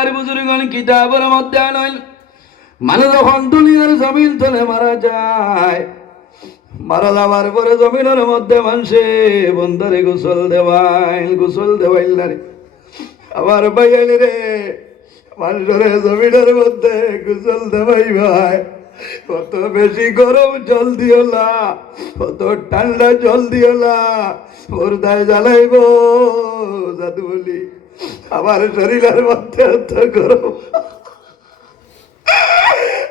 আমার বুজুর্গণ কিতাবের মধ্যে আনল মানুষ যখন দুনিয়ার জমিন তলে মারা যায়, মারা যাওয়ার পরে জমিনের মধ্যে মানুষে বন্দারে গোসল দেওয়াইল না রে আমার ভাইয়ালি রে, মানুষের জমিনের মধ্যে গোসল দেওয়াই ভাই। কত বেশি গরম জল দিও না, কত ঠান্ডা জল দিও না, মুর্দায় জ্বালাইব জাদু বলি আমার শরীরের মধ্যে এত গরম,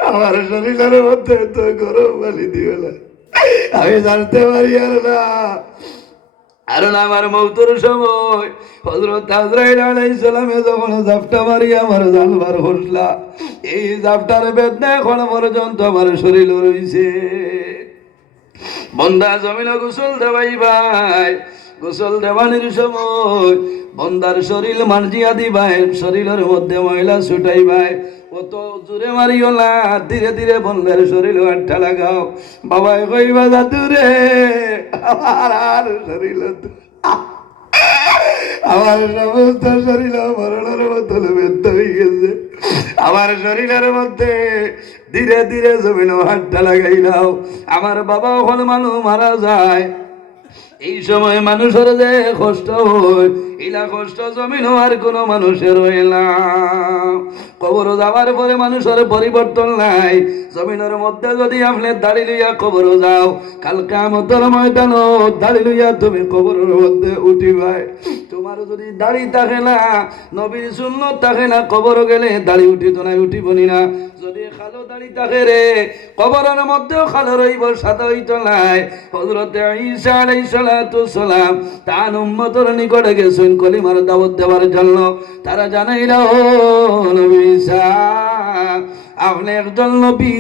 আমার শরীরের মধ্যে এত গরম বলি দিও না, আমি জানতে পারি আর না। আর না আমার মৌতের সময় হযরত আজরাইল আলাইহিস সালামে যখন জাপটা মারি আমার জানবার হসলা, এই জাপটার বেদনা এখন পর্যন্ত আমার শরীর রইছে। বন্দা জমিনে গোসল দেবাই ভাই, গোসল দেওয়ানির সময় বন্দার শরীর মার্জিয়া দিবাই, শরীরের মধ্যে ময়লা ছুটাই ভাই, কত জোরে মারিও না, ধীরে ধীরে বন্দার শরীর আটটা লাগাও। বাবাই কইবা জাদুরে আমার আর শরীর, আমার সমস্ত শরীর মরণের মতন ব্যর্থ হয়ে গেছে, আমার শরীরের মধ্যে ধীরে ধীরে জমিন হাতটা লাগাই নাও। আমার বাবা ওখানে মানুষ মারা যায়, এই সময় মানুষের যে কষ্ট হয়, ইলা কষ্ট জমিন আর কোনো মানুষের হয় না। কবর যাওয়ার পরে মানুষের পরিবর্তন নাই। জমিনের মধ্যে যদি আপনি দাড়ি লইয়া কবর যাও, কাল কিয়ামতের ময়দান দাড়ি লইয়া তুমি কবরের মধ্যে উঠিবাই। তোমার যদি দাড়ি থাকে না, নবীর সুন্নাত থাকে না, কবর গেলে দাড়ি উঠিত না, উঠিবনি না। যদি কালো দাড়ি থাকে রে, কবরের মধ্যেও কালো রইব, সাদা হইত নাই। হযরত ঈসা আলাইহিস সালাতু সালাম তার উম্মতের নিকটে গেছেন কলিমার দাওয়াত দেওয়ার জন্য। তারা জানাইল, ও নবী ঈসা, আপনি একজন নবী,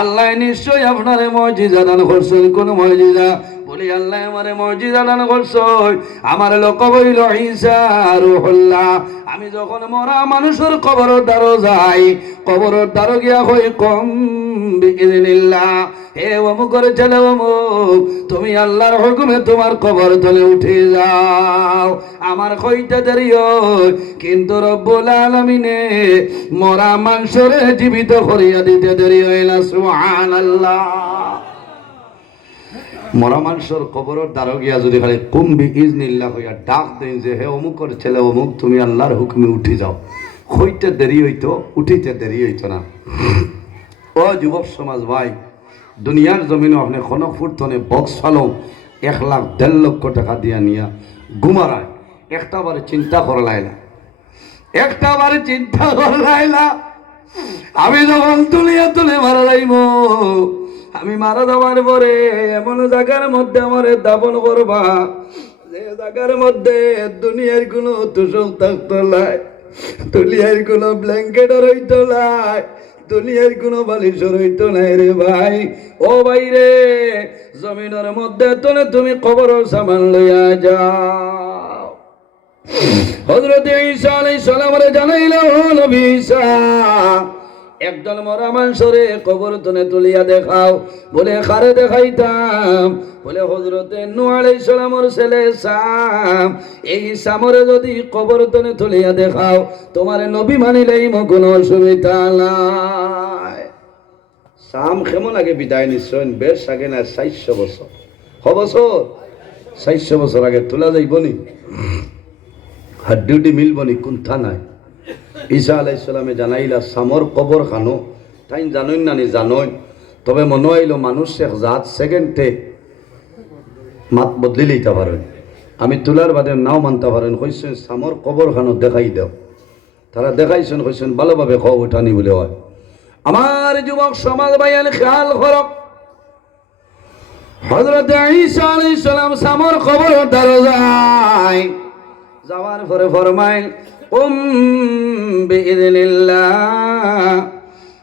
আল্লাহ নিশ্চয় আপনার মুজিজা দান করছেন। কোন মুজিজা? বলি আল্লাহ আমারে মুজিজা দান করছেন, আমার লোক বইল ঈসা রূহুল্লাহ। আমি যখন মরা মানুষের কবরের দ্বারো যাই, কবরের দ্বারো গিয়া হই কম বিইذنিল্লাহ, হে অমুকের ছেলে অমুক, তুমি আল্লাহর হুকুমে তোমার কবর তলে উঠে যাও। আমার কইতে দেরি হয়, কিন্তু রব্বুল আলামিনে মরা মানুষরে জীবিত করিয়া দিতে দেরি হয় না। সুবহানাল্লাহ। মরা মানুষের কবরের দ্বারা গিয়া যদি খালি কুম বিইذনিল্লাহ হইয়া ডাক দেন যে হে অমুকের ছেলে অমুক, তুমি আল্লাহর হুকুমে উঠে যাও, হইতে দেরি হইতো, উঠিতে দেরি হইতো না। ও যুবক সমাজ ভাই, দুনিয়ার জমিনে আপনি খনকপুর তনে বক্স ফালো 1 লাখ 1.5 লক্ষ টাকা দিয়া নিয়া ঘুমারায়, একটাবারে চিন্তা করলাই না, একটাবারে চিন্তা করলাই না আমি যখন তুলিয়া তুলে মারা যাইব, আমি মারা যাওয়ার পরে এমন জায়গার মধ্যে আমার দাপন করবা যে জায়গার মধ্যে দুনিয়ার কোনো তুষক থাকতো নাই, দুনিয়ার কোনো ব্ল্যাঙ্কেটও রইতো নাই, দুনিয়ার কোনো বালিশও রইতো নাই রে ভাই। ও ভাই রে, জমিনের মধ্যে তোলে তুমি কবর সামান লইয়া যাও। হযরত ঈসা আলাইহিস সালামরে জানাইল, নবী ঈসা, একদল মরা মানুষরে কবর তনে তুলিয়া দেখাও। বলে কারে দেখাইতাম? বলে হযরতে নূহ আলাইহিস সালামের ছেলে সাম, এই সামরে যদি কবর তনে তুলিয়া দেখাও, তোমার নবী মানিলেই কোনো অসুবিধা নাই। সাম কেমন আগে বিদায় নিশ্চয়, বেশ আগে না 400 বছর, 400 বছর আগে তোলা যাইবনি, হাড্ডি মিলবনি, কোনথা নাই। ঈসা আলাইহিস সালামে জানাইলা সামর কবর খানো, তাই জানই না নি জানই, তবে মনে হইল মানুষ এক জাত সেকেন্ডে মাত বদলি লইতে পারেন, আমি তোলার বাদে নাও মানতে পারেন। কইছেন সামর কবর খানো দেখাই দাও, তারা দেখাইছেন, কইছেন ভালোভাবে খাও উঠানি বলে হয়। আমার যুবক সমাজ ভাইয়ান খেয়াল করক, হযরত ঈসা আলাইহিস সালাম সামর কবর দ্বারা যায়, যাওয়ার পরে ফরমাইল বিইذনিল্লাহ,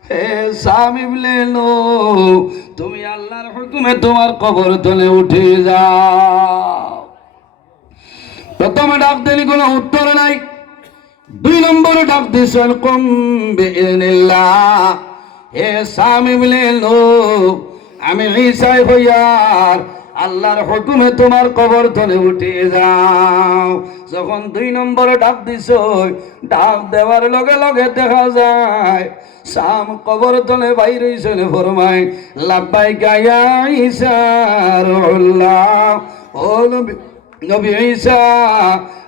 হে সাম ইবনে নূহ, তুমি আল্লাহর হুকুমে তোমার কবর তলে উঠে যাও। প্রথমে ডাক দিলি কোনো উত্তর নাই, 2 নম্বরে ডাক দিছেন কুম বিইذনিল্লাহ, হে সাম ইবনে নূহ, আমি ঈসা হইয়ার আল্লাহর হুকুমে তোমার কবর তলে উঠে যাও। যখন 2 নম্বরে ডাক দিছ, ডাক দেওয়ার লগে লগে দেখা যায় সাম কবর তলে বাইর হইছেন, ফরমায় লাব্বাইকা ইয়া ঈসা রুহুল্লাহ। ও নবী ঈসা,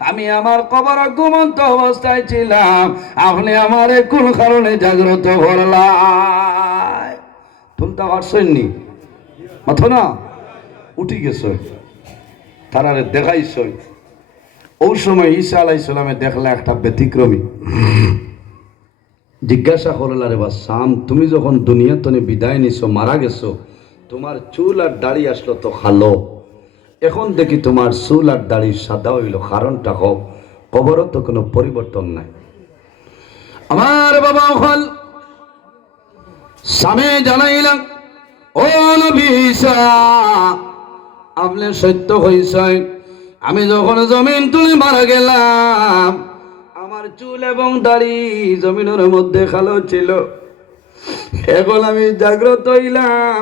আমি আমার কবর ঘুমন্ত অবস্থায় ছিলাম, আপনি আমারে কোন কারণে জাগ্রত করলাই? তুলতে পারছেননি মাথা না উঠি গেছে, তারারে দেখাইছ। ওই সময় ঈসা আলাইহিস সালামে দেখলা একটা ব্যতিক্রমী। জিজ্ঞাসা করলা, রে বাসাম, তুমি যখন দুনিয়া তনে বিদায় নিছো, মারা গেছো, তোমার চুল আর দাড়ি আসলো তো খালো, এখন দেখি তোমার চুল আর দাড়ি সাদা হইল, কারণটা হোক? কবরও তো কোনো পরিবর্তন নাই। আমার বাবা হল সামে জানাইলাম, ও নবী ঈসা, আপনি সত্য হইছেন। আমি যখন জমিন তুলে মারা গেলাম, আমার চুল এবং দাড়ি জমিনের মধ্যে কালো ছিল। এখন আমি জাগ্রত হইলাম,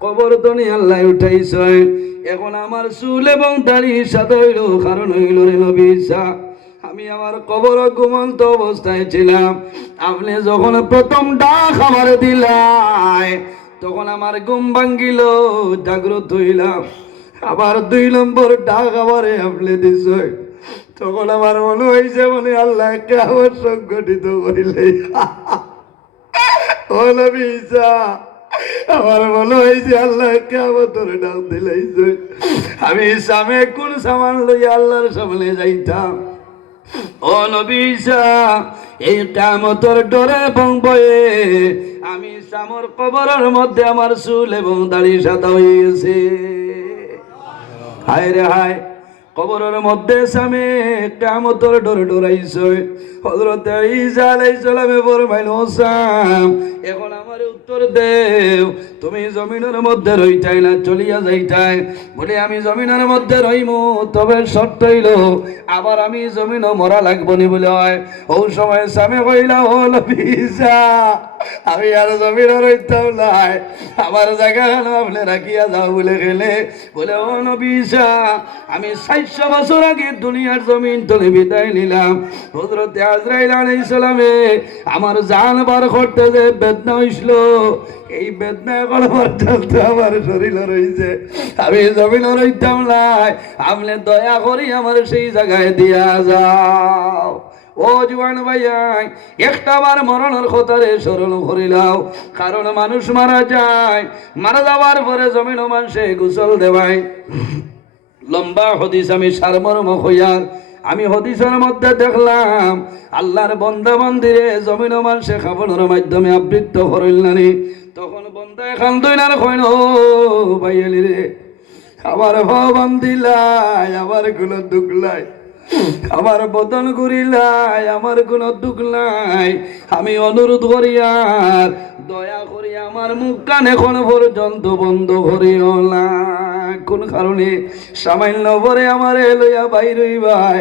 কবর তনি আল্লাহ উঠাইছেন। এখন আমার চুল এবং দাড়ি সাদা হইল, কারণ হইল রে নবী ঈসা, আমি আমার কবর ঘুমন্ত অবস্থায় ছিলাম। আপনি যখন প্রথম ডাক আমার দিলাই, তখন আমার ঘুম ভাঙ্গিল, জাগ্রত হইলাম। আবার 2 নম্বর ডাক আমারে আপনি দিছ, তখন আমার মনে হয়েছে মনে আল্লাহ কিয়ামত সংগঠিত করিলে। ও নবী ঈসা, আমার মনে হয়েছে আল্লাহ কিয়ামতের ডাক দিলাইছে। আমি সামনে কোন সামান লইয়া আল্লাহর সামনে যাইতাম। ও নবী ঈসা, এই কিয়ামতের ডরে এবং ভয়ে আমি সামর কবরের মধ্যে আমার চুল এবং দাড়ি সাদা হয়ে গেছে। হায় রে হায়, কবরের মধ্যে সামনে কিয়ামতের ডরে ডরাইছে। হযরত ঈসা আলাইহিস সালামে ফরমাইল, ও সাম, এখন আমার উত্তর দেও, তুমি জমিনের মধ্যে রইতাই না চলিয়া যাইতাই? বলে, আমি জমিনের মধ্যে রইমু, তবে শর্ত হইল আবার আমি জমিনও মরা লাগবো নি বলে হয়। ওই সময় সামে কইলা, ও নবী ঈসা, আমি আর জমিনও রইতাম নাই, আমার জায়গা আপনি রাখিয়া যাও বলে গেলে। বলে, ও নবী ঈসা, আমি 400 বছর আগে দুনিয়ার জমিন তলে বিদায় নিলাম। হযরত আজরাইল আলাইহিস সালামে আমার জান বার করতে যে বেদনা হইছিল, এই বেদনা এখন পর্যন্ত আমার শরীরে রয়েছে। আমি জমিনও রইতাম নাই, আপনি দয়া করি আমার সেই জায়গায় দিয়া যাও। ও জুয়ান ভাইয়াই, একটাবার মরণের কথারে স্মরণ করিলাও, কারণ মানুষ মারা যায়, মারা যাওয়ার পরে জমিনও মানুষে গোসল দেওয়ায়। লম্বা হদিস আমি সারমর্ম হইয়ার, আমি হদিসের মধ্যে দেখলাম আল্লাহর বন্দা মন্দিরে জমিন মানুষে খাবনের মাধ্যমে আবৃত্ত করিলানি। তখন বন্দা এখান দইনার কইন, ও ভাইয়ালি রে, আমার ভবন দিলাই, আমার কোনো দুঃখ নাই, আমার বদন করিলাই, আমার কোনো দুঃখ নাই। আমি অনুরোধ করি আর দয়া করি আমার মুখ কান এখন পর্যন্ত বন্ধ করিও না। কোন কারণে? সামান্য পরে আমার লইয়া বাইর হইবাই,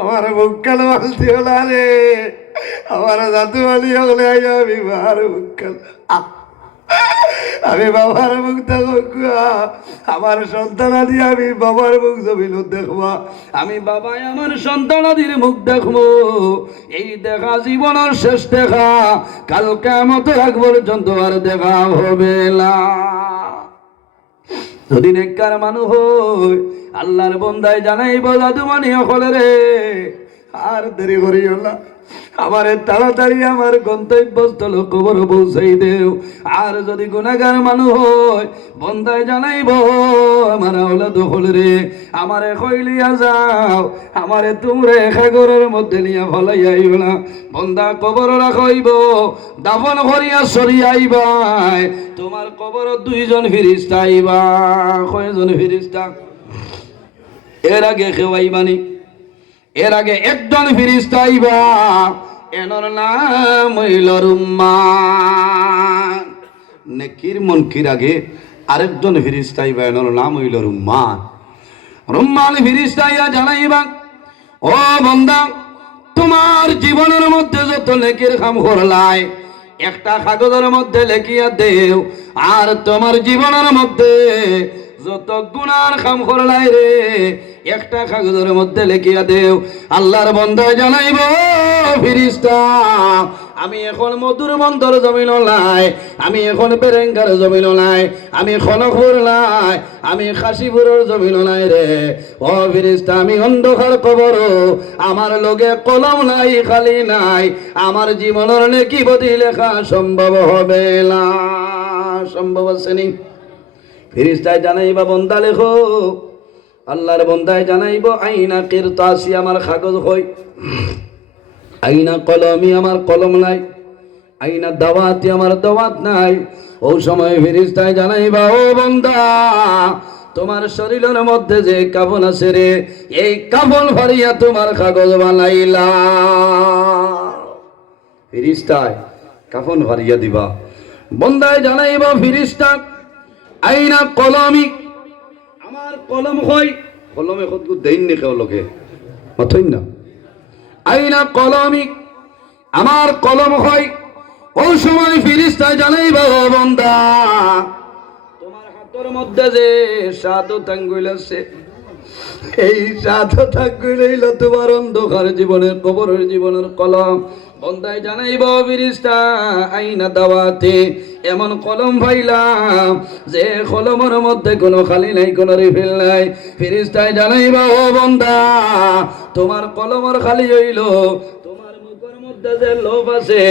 আমার মুখ কাল বালতি হলা রে, আমার জাদু বালি হলে আমি বাবার মুখ কাল, আমি বাবার মুখ দেখো, আমার সন্তানাদি আমি বাবার মুখ জমিন দেখবা, আমি বাবাই আমার সন্তানাদির মুখ দেখবো। এই দেখা জীবনের শেষ দেখা, কাল কিয়ামতের আগ পর্যন্ত আর দেখা হবে না। যদি নেককার মানুষ হই, আল্লাহর বন্দায় জানাইব, জাদু মানি হলে রে, আর দেরি করিও না, আমারে তাড়াতাড়ি আমার গন্তব্যস্থল কবর পৌঁছাই দেও। আর যদি গুনাহগার মানুষ হয়, বন্দায় জানাইব, আমার আওলাদ হল রে, আমারে কইলিয়া যাও, আমারে তোমরা সাগরের মধ্যে নিয়ে ফলাইয়াইব না, বন্দা কবর রাখইব, দাফন করিয়া সরিয়াইবাই, তোমার কবর 2 জন ফিরিস্তা আইবা। কয়জন ফিরিস্তা? এর আগে খেওয়াইবানি, এর আগে একজন ফিরিস্তা আইবা, এনর নাম হইল রুম্মান। নেকির মনকির আগে আরেকজন ফিরিস্তা আইবা, এনর নাম হইল রুম্মান। রুম্মান ফিরিস্তা আইয়া জানাইবা, ও বান্দা, তোমার জীবনের মধ্যে যত নেকির কাম করলাই, একটা কাগজের মধ্যে লেখিয়া দেও, আর তোমার জীবনের মধ্যে যত গুনার কাম করলাই রে একটা কাগজের মধ্যে লিখিয়া দেও। আল্লাহর বন্দায় জানাইব ফেরেশতা আমি এখন মধুর বন্দর জমিন নাই, আমি এখন বেরেঙ্গার জমিন নাই, আমি খনকপুর নাই, আমি খাসিপুরের জমিন নাই রে। ও ফেরেশতা আমি অন্ধকার কবর, আমার লগে কলম নাই খালি নাই, আমার জীবনের নেকি বদি লেখা সম্ভব হবে না। সম্ভব আছে নি? ফেরেশতায় জানাইবা বন্দা লেখো। আল্লাহর বন্দায় জানাইব আইনা কিরতাসি আমার কাগজ হই, আইনা কলমি আমার কলম নাই, আইনা দাওয়াতি আমার দাওয়াত নাই। ও সময় ফেরেশতায় জানাইবা ও বান্দা তোমার শরীরের মধ্যে যে কাফন আছে রে এই কাফন ফাড়িয়া তোমার কাগজ বানাইলা। ফেরেশতায় কাফন ফাড়িয়া দিবা। বন্দায় জানাইবা ফেরেশতা আইনা কলমি আমার কলম হই, কলমে কতগু দেন নি কেউ লোকে মাথই না। আইনা কলমি আমার কলম হয়। ওই সময় ফেরেশতা জানাইবা ও বান্দা তোমার হাতের মধ্যে যে সাধু আঙ্গুল আছে এই সাধু আঙ্গুল হইল তোমার অন্ধকার জীবনের কবরের জীবনের কলম। বন্দায় জানাইব ফেরেশতা আইনা দাওয়াতে এমন কলম পাইলাম যে কলমের মধ্যে কোনো খালি নাই, কোনো রিফিল নাই। ফেরেশতায় জানাইবা ও বান্দা তোমার কলমের খালি হইল, তোমার মুখের মধ্যে যে লোভ আছে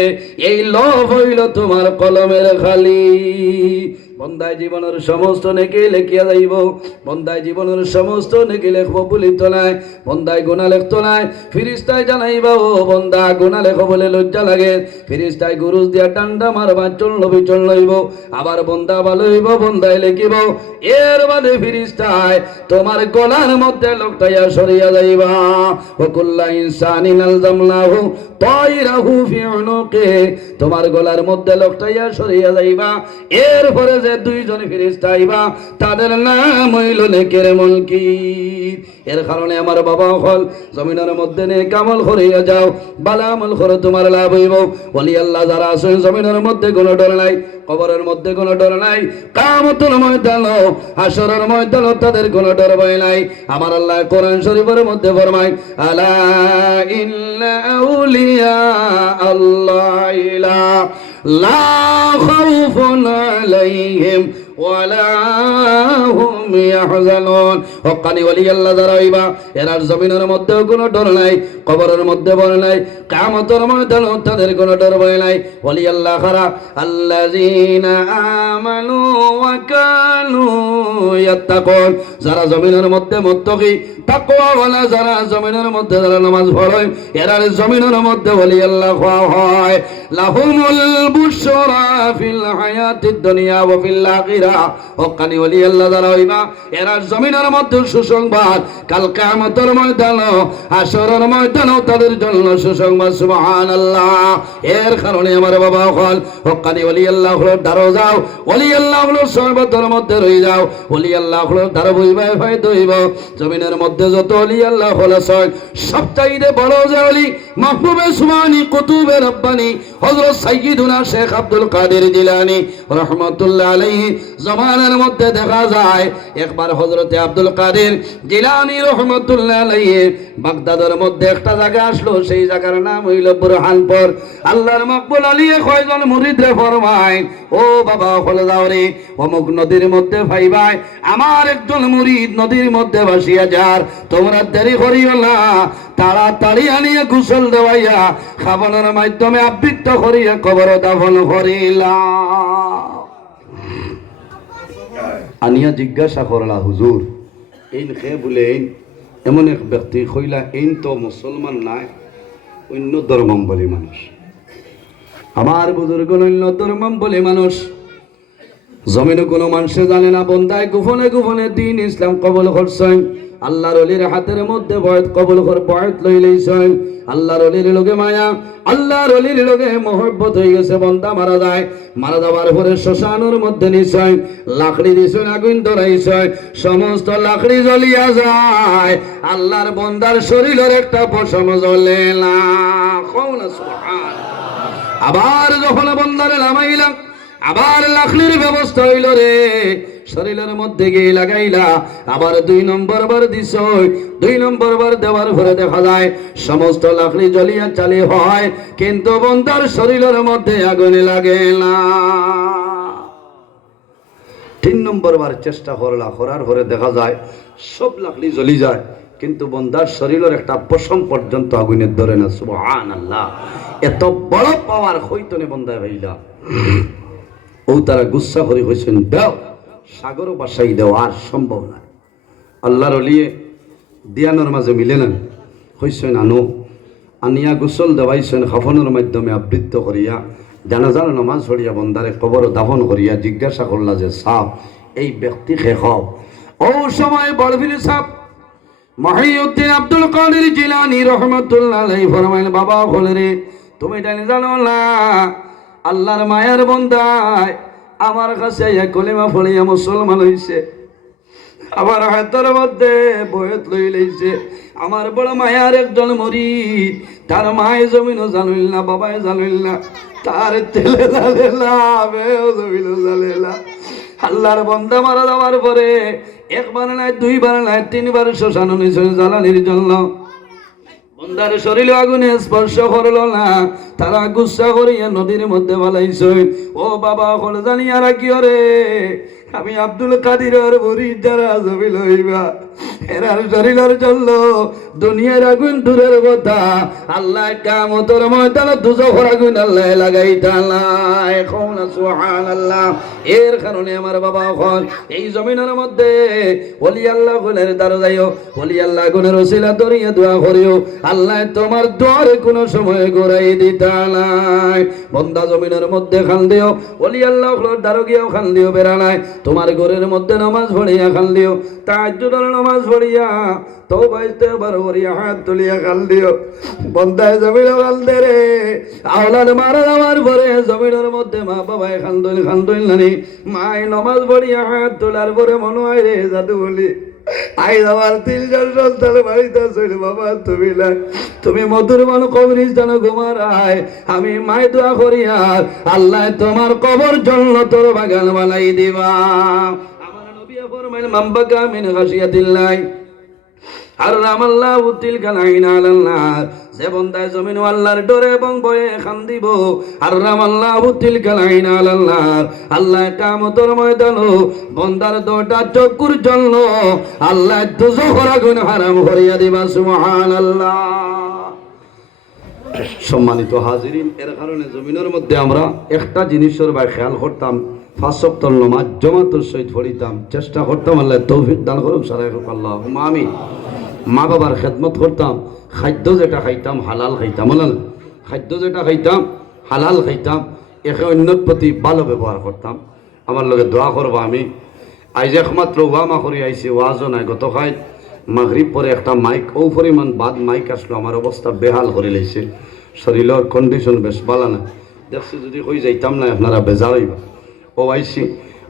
এই লোভ হইল তোমার কলমের খালি। বন্দায় জীবনের সমস্ত নেকি লেখিয়া যাইব, বন্দায় জীবনের সমস্ত নেকি লেখব বলিত নাই, বন্দায় গুণা লেখত নাই। ফেরেশতায় জানাইবা ও বন্দা গুণা লেখ বলে লজ্জা লাগে, ফেরেশতায় গুরুজ দিয়া ডান্ডা মারবা চলল বিচল লইব। আবার বন্দা ভালো হইব বন্দায় লেখিব। এর বাদে ফেরেশতায় তোমার গলার মধ্যে লকটাইয়া সরিয়া যাইবা। ওয়াকুল্লা ইনসানিন আলজামনাহু তায়রাহু ফি উনুকি তোমার গলার মধ্যে লকটাইয়া সরিয়া যাইবা। এরপরে যে দুইজন ফেরেশতা আইবা তাদের নাম হইল নেকের মুনকির। এর কারণে আমার বাবা হল জমিনের মধ্যে নেক আমল করিয়া যাও, ভালো আমল করে তোমার লাভ হইব। ওলি আল্লাহ যারা আছেন জমিনের মধ্যে কোনো ডর নাই, কবরের মধ্যে কোনো ডর নাই, কিয়ামতের ময়দানে হাসরের ময়দানে তাদের কোনো ডর ভয় নাই। আমার আল্লাহ কোরআন শরীফের মধ্যে ফরমায় আলা ইন্না আউলিয়া আল্লাহ লা খাউফুন আলাইহিম ওয়ালা হুম ইয়াহজানুন। হক্কানি ওলি আল্লাহ যারা হইবা এরার জমিনের মধ্যে কোনো ডর নাই, কবরের মধ্যে ভয় নাই, কিয়ামতের ময়দানে তাদের কোনো ডর ভয় নাই। ওলি আল্লাহ খারা আল্লাযিনা আমানু ওয়া কানু ইয়াত্তাকুন যারা জমিনের মধ্যে মুত্তাকি তাকওয়াওয়ালা যারা জমিনের মধ্যে যারা নামাজ পড়ে এরার জমিনের মধ্যে ওলি আল্লাহ হয়। লাহুমুল বুশরা ফিল হায়াতিদ দুনিয়া ওয়া ফিল আখিরাহ। হক্কানি ওলি আল্লাহ যারা হইবা এরার জমিনের মধ্যে সুসংবাদ, কাল কিয়ামতের ময়দানে হাসরের ময়দানে তাদের জন্য সুসংবাদ। সুবহানাল্লাহ। এর কারণে আমার বাবা হল হক্কানি ওলি আল্লাহ হলো দারো যাও, ওলি আল্লাহ হলো সর্বতর মধ্যে রই যাও, ওলি আল্লাহ হলো দারো বইবাই ফায়দা হইব। জমিনের মধ্যে যত ওলি আল্লাহ হলো সবচাইতে বড় যে ওলি মাহবুবে সুবহানি কুতুবে রব্বানি হযরত সাইয়্যিদুনা শেখ আব্দুল কাদের জিলানী রাহমাতুল্লাহ আলাইহি জমানার মধ্যে দেখা যায় একবার হযরতে আব্দুল কাদের জিলানী রাহমাতুল্লাহ আলাইহি বাগদাদের মধ্যে একটা জায়গা আসলো, সেই জায়গার নাম হইল বুরহানপুর। আল্লাহর মকবুল আলী কয়জন মুরিদরে ফরমায় ও বাবা হলে যাও রে অমুক নদীর মধ্যে ভাইবাই আমার একজন মুরিদ নদীর মধ্যে ভাসিয়া যার, তোমরা দেরি করিও না, তাড়াতাড়ি আনিয়া গোসল দেওয়াইয়া খাবানোর মাধ্যমে আবৃত্ত করিয়া কবর দাফন করিলা। আনিয়া জিজ্ঞাসা করলা হুজুর এইন খে বলে এইন এমন এক ব্যক্তি কইলা এইন তো মুসলমান নাই, অন্য ধর্মাবলী মানুষ। আমার বুজুর্গ অন্য ধর্মাবলী মানুষ, জমিনে কোনো মানুষে জানে না, বন্দায় গোপনে গোপনে দিন ইসলাম কবুল করছেন। আল্লাহর ওলির হাতের মধ্যে বয়ত কবুল করে বয়ত লই লইছেন। আল্লাহর ওলির লগে মায়া, আল্লাহর ওলির লগে মহব্বত হয়ে গেছে। বন্দা মারা যায়, মারা যাওয়ার পরে শ্মশানের মধ্যে নিশ্চয় লাকড়ি দিছেন, আগুন ধরাইছেন, সমস্ত লাকড়ি জ্বলিয়া যায়, আল্লাহর বন্দার শরীরের একটা পশম জ্বলে না। সুবহানাল্লাহ। আবার যখন বন্দারে নামাইলাম আবার লাখলির ব্যবস্থা হইল রে, শরীরের মধ্যে গিয়ে লাগাইলা, আবার 2 নম্বর বার দিছ। 2 নম্বর বার দেওয়ার পরে দেখা যায় সমস্ত লাকড়ি জ্বলিয়া চালি হয়, কিন্তু বন্দার শরীরের মধ্যে আগুনে লাগে না। 3 নম্বর বার চেষ্টা করলা, করার পরে দেখা যায় সব লাকড়ি জ্বলি যায়, কিন্তু বন্দার শরীরের একটা পশম পর্যন্ত আগুনে ধরে না। সুবহানাল্লাহ, এত বড় পাওয়ার হইতনে বন্দায় ভাইলা। ও তারা গুসা করে হয়েছেন, দাও সাগরও বাসাই দেও, আর সম্ভব না। আল্লাহর ওলিয়ে দিয়ানোর মাঝে মিলে নেন হইছেন, আনো আনিয়া গোসল দেওয়াইছেন, খাফনের মাধ্যমে আবৃত্ত করিয়া জানাজার নামাজ পড়িয়া বন্দারে কবর দাফন করিয়া জিজ্ঞাসা করলা যে সাপ এই ব্যক্তি শেষ। ও সময় বড়বীর সাপ মহিউদ্দিন আব্দুল কাদের জিলানী রহমাতুল্লাহ আলাইহি ফরমাইল, বাবা বলে রে তুমি জানি জানো না, আল্লাহর মায়ের বন্দায় আমার কাছে কলিমা পড়িয়া মুসলমান হইছে, আমার হাতের মধ্যে বয়ত লই লইছে। আমার বড় মায়ার একজন মরিদ, তার মায়ে জমিনও জানিল না, বাবায় জানিল না, তার তেলে জানে না, আমিও জমিনও জানে না। আল্লাহর বন্দা মারা যাওয়ার পরে 1 বার নয় 2 বার নয় 3 বার শ্মশান নিশ্চয় জ্বালানির জন্য বন্দার শরীরে আগুনে স্পর্শ করল না, তারা গুসা করিয়া নদীর মধ্যে বালাইছে। ও বাবা হল জানিয়া রাখিও রে, আমি আব্দুল কাদিরের মুরিদ যারা জমিল হইবা এরার শরীরের জন্য দুনিয়ার আগুন দূরের কথা, আল্লাহ কিয়ামতের ময়দানে দুজখের আগুন আল্লাহ লাগাইতা নাই। কওনা সুবহানাল্লাহ। এর কারণে আমার বাবা হল এই জমিনের মধ্যে ওলি আল্লাহ গুণের দ্বারা যাইও, ওলি আল্লাহ গুণের ওসিলা ধরিয়া দোয়া করিও, আল্লাহ তোমার দোয়ারে কোনো সময় গোড়াই দিতা নাই। বন্দা জমিনের মধ্যে খান দিও, ওলি আল্লাহ গুলোর দ্বারা গিয়েও খান দিও, বেড়া নাই তোমার ঘরের মধ্যে নামাজ পড়িয়া খান দিও, তাহাজ্জুদের নামাজ পড়িয়া তওবা ইস্তেগফার করিয়া হাত তুলিয়া খান দিও। বন্দায় জমিন খান দে রে, আওলাদ মারা যাওয়ার পরে জমিনের মধ্যে মা বাবায় খান দইল নানি, মায় নামাজ পড়িয়া হাত তোলার পরে মনে হয় রে জাদু বলি আই আমার 3 জন সন্তান বাড়িতে ছিল, বাবা তুমি না, তুমি মধুর মান কবরিস্তানে ঘুমার আয়, আমি মায় দোয়া করি আর আল্লাহ তোমার কবর জান্নাতের বাগান বানাই দিবা। আমার নবী ফরমাইলেন মান বাকা মিন খাশিয়াতিল্লাহ হারামাল্লাহু তিলকাল আইনা আলান নার, যে বন্দায় জমিন আল্লাহর ডরে এবং ভয়ে খান দিব, হারামাল্লাহু তিলকাল আইনা আলান নার, আল্লাহ কিয়ামতের ময়দানে বন্দার 2টা চক্ষুর জন্য আল্লাহ দুজখের আগুন হারাম করিয়া দিবা। সুবহানাল্লাহ। সম্মানিত হাজিরিন, এর কারণে জমিনের মধ্যে আমরা একটা জিনিসের বা খেয়াল করতাম, 5 ওয়াক্ত নামাজ জামাতের সহিত পড়িতাম, চেষ্টা করতাম, আল্লাহ তৌফিক দান করুক, সারাই হোক আল্লাহুম্মা আমিন। মা বাবার খেদমত করতাম, খাদ্য যেটা খাইতাম হালাল খাইতাম, খাদ্য যেটা খাইতাম হালাল খাইতাম, একে অন্যর প্রতি ভালো ব্যবহার করতাম। আমার লগে দোয়া করবো। আমি আজ একমাত্র ওয়ামা করে আইছি, ওয়াজও নাই। গত খাই মাগরিব পরে একটা মাইক ও পরিমাণ বাদ মাইক আসলো, আমার অবস্থা বেহাল করে লাইছে, শরীরের কন্ডিশন বেশ ভালো না। দেখছি যদি হয়ে যাইতাম না আপনারা বেজার হইবা। ও আইসি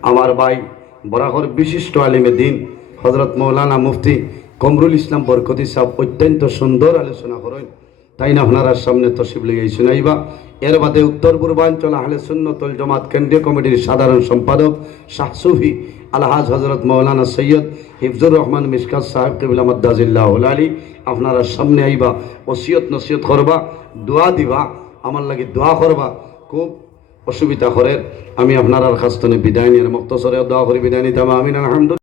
আমার ভাই বরাকর বিশিষ্ট আলিমে দিন হজরত মৌলানা মুফতি কমরুল ইসলাম বরকতি সাহেব অত্যন্ত সুন্দর আলোচনা করেন, তাই না আপনারা সামনে তশরিফ লিয়ে শুনাইবা। এর বাদে উত্তর পূর্বাঞ্চল আহলে সুন্নাত ওয়াল জামাত কেন্দ্রীয় কমিটির সাধারণ সম্পাদক শাহ সুফি আলহাজ হজরত মৌলানা সৈয়দ হিফজুর রহমান মিশকাত সাহেব কিবলা মাদ্দাজিল্লাহুল আলী আপনারা সামনে আইবা, ওসিয়ত নসিয়ত করবা, দোয়া দিবা, আমার লাগে দোয়া করবা। খুব অসুবিধা করে আমি আপনার কাছ থেকে বিদায় নিয়ে মুক্তসরে দোয়া করে বিদায় নিতাম। আমিন। আলহামদুলিল্লাহ।